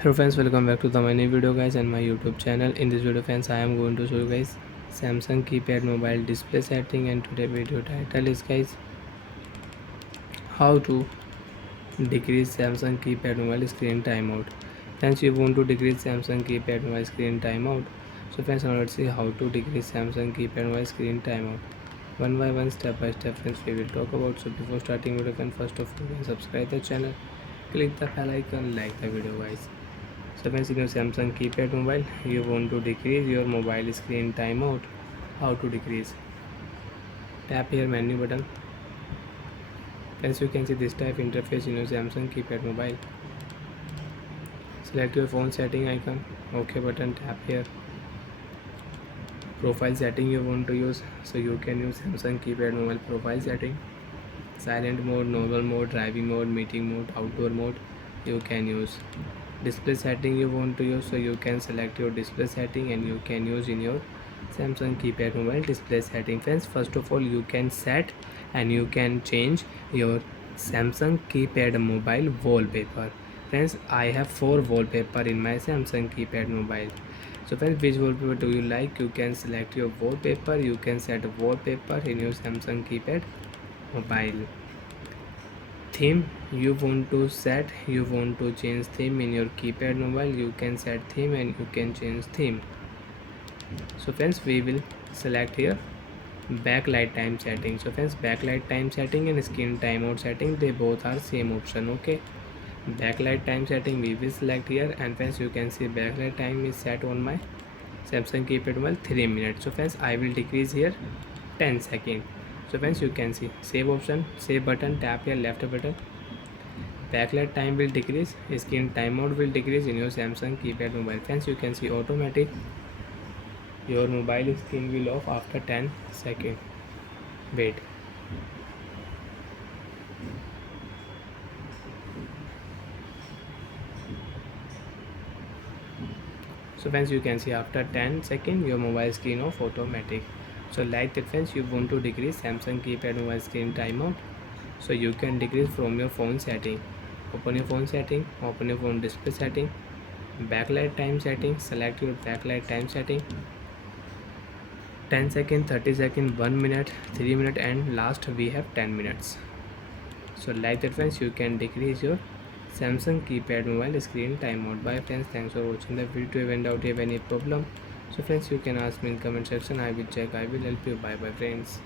Hello friends, welcome back to the my new video guys and my YouTube channel. In this video friends, I am going to show you guys Samsung keypad mobile display setting, and today video title is guys how to decrease Samsung keypad mobile screen timeout. Friends, you want to decrease Samsung keypad mobile screen timeout. So friends, now let's see how to decrease Samsung keypad mobile screen timeout. One by one, step by step friends, we will talk about. So before starting video, can first of all subscribe the channel, click the bell icon, like the video guys. So friends, in your Samsung keypad mobile, you want to decrease your mobile screen timeout. How to decrease? Tap here menu button. Friends, you can see this type interface in your Samsung keypad mobile. Select your phone setting icon. OK button. Tap here. Profile setting you want to use. So you can use Samsung keypad mobile profile setting. Silent mode, normal mode, driving mode, meeting mode, outdoor mode. You can use display setting you want to use, so you can select your display setting and you can use in your Samsung keypad mobile display setting. Friends, first of all you can set and you can change your Samsung keypad mobile wallpaper. Friends, I have 4 wallpaper in my Samsung keypad mobile. So friends, which wallpaper do you like? You can select your wallpaper. You can set a wallpaper in your Samsung keypad mobile. Theme you want to set, you want to change theme in your keypad mobile, you can set theme and you can change theme. So friends, we will select here backlight time setting. So friends, backlight time setting and screen timeout setting, they both are same option. Okay, backlight time setting we will select here, and friends, you can see backlight time is set on my Samsung keypad mobile 3 minutes. So friends, I will decrease here 10 seconds. So friends, you can see save option, save button, tap here left button. Backlight time will decrease, screen timeout will decrease in your Samsung keypad mobile. Friends, you can see automatic your mobile screen will off after 10 seconds. Wait. So friends, you can see after 10 seconds your mobile screen off automatic. So like that friends, you want to decrease Samsung keypad mobile screen timeout, so you can decrease from your phone setting. Open your phone setting, open your phone display setting, backlight time setting, select your backlight time setting, 10 second, 30 second, 1 minute, 3 minute, and last we have 10 minutes. So like that friends, you can decrease your Samsung keypad mobile screen timeout. Bye friends, thanks for watching the video. If in doubt, you have any problem, so friends, you can ask me in comment section. I will check, I will help you. Bye bye friends.